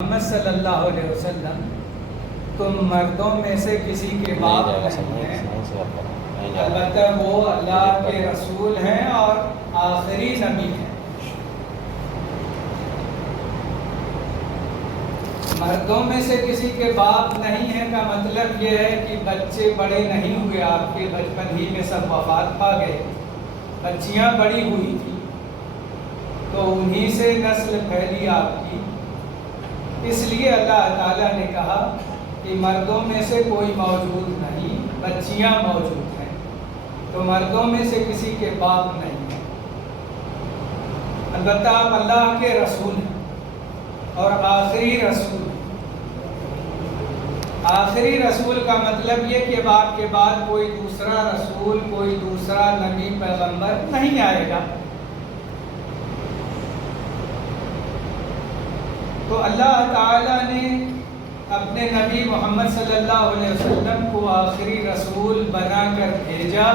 محمد صلی اللہ علیہ وسلم تم مردوں میں سے کسی کے باپ نہیں ہیں، البتہ وہ اللہ کے رسول ہیں اور آخری نبی ہیں۔ مردوں میں سے کسی کے باپ نہیں ہیں کا مطلب یہ ہے کہ بچے بڑے نہیں ہوئے، آپ کے بچپن ہی میں سب وفات پا گئے، بچیاں بڑی ہوئی تھی تو انہی سے نسل پھیلی آپ کی۔ اس لیے اللہ تعالیٰ نے کہا کہ مردوں میں سے کوئی موجود نہیں، بچیاں موجود ہیں، تو مردوں میں سے کسی کے باپ نہیں ہیں، البتہ آپ اللہ کے رسول ہیں اور آخری رسول ہیں۔ آخری رسول کا مطلب یہ کہ آپ کے بعد کوئی دوسرا رسول، کوئی دوسرا نبی پیغمبر نہیں آئے گا۔ تو اللہ تعالیٰ نے اپنے نبی محمد صلی اللہ علیہ وسلم کو آخری رسول بنا کر بھیجا،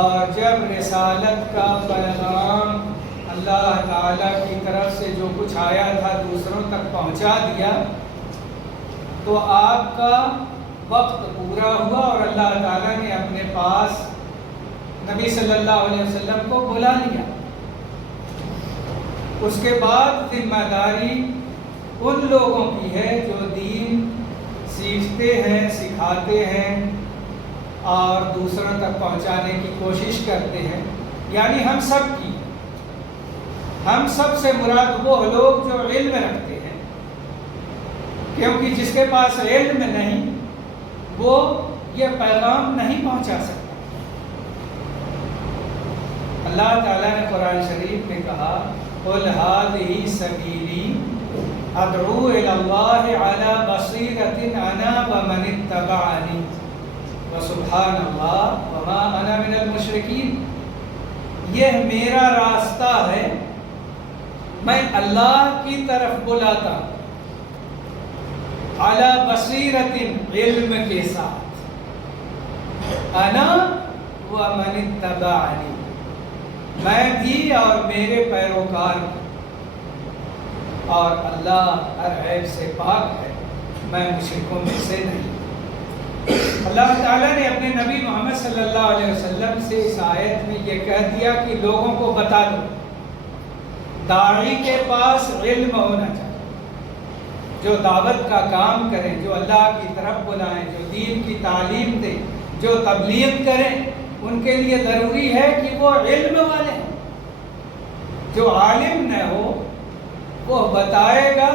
اور جب رسالت کا پیغام اللہ تعالیٰ کی طرف سے جو کچھ آیا تھا دوسروں تک پہنچا دیا تو آپ کا وقت پورا ہوا اور اللہ تعالیٰ نے اپنے پاس نبی صلی اللہ علیہ وسلم کو بلا لیا۔ اس کے بعد ذمہ داری ان لوگوں کی ہے جو دین سیکھتے ہیں، سکھاتے ہیں اور دوسروں تک پہنچانے کی کوشش کرتے ہیں، یعنی ہم سب کی۔ ہم سب سے مراد وہ لوگ جو علم رکھتے ہیں، کیونکہ جس کے پاس علم نہیں وہ یہ پیغام نہیں پہنچا سکتا۔ اللہ تعالیٰ نے قرآن شریف میں کہا قُلْ هَٰذِهِ سَبِيلِي أَدْعُو إِلَى اللَّهِ عَلَىٰ بَصِيرَةٍ أَنَا وَمَنِ اتَّبَعَنِي وَسُبْحَانَ اللَّهِ وَمَا أَنَا مِنَ الْمُشْرِكِينَ۔ یہ میرا راستہ ہے، میں اللہ کی طرف بلاتا ہوں، عَلَىٰ بَصِيرَةٍ علم کے ساتھ، أَنَا وَمَنِ اتَّبَعَنِي، میں بھی اور میرے پیروکار بھی، اور اللہ ہر عیب سے پاک ہے، میں مشرکوں میں سے نہیں۔ اللہ تعالیٰ نے اپنے نبی محمد صلی اللہ علیہ وسلم سے اس آیت میں یہ کہہ دیا کہ لوگوں کو بتا دو، داعی کے پاس علم ہونا چاہیے، جو دعوت کا کام کریں، جو اللہ کی طرف بلائیں، جو دین کی تعلیم دیں، جو تبلیغ کریں، ان کے لیے ضروری ہے کہ وہ علم والے ہیں۔ جو عالم نہ ہو وہ بتائے گا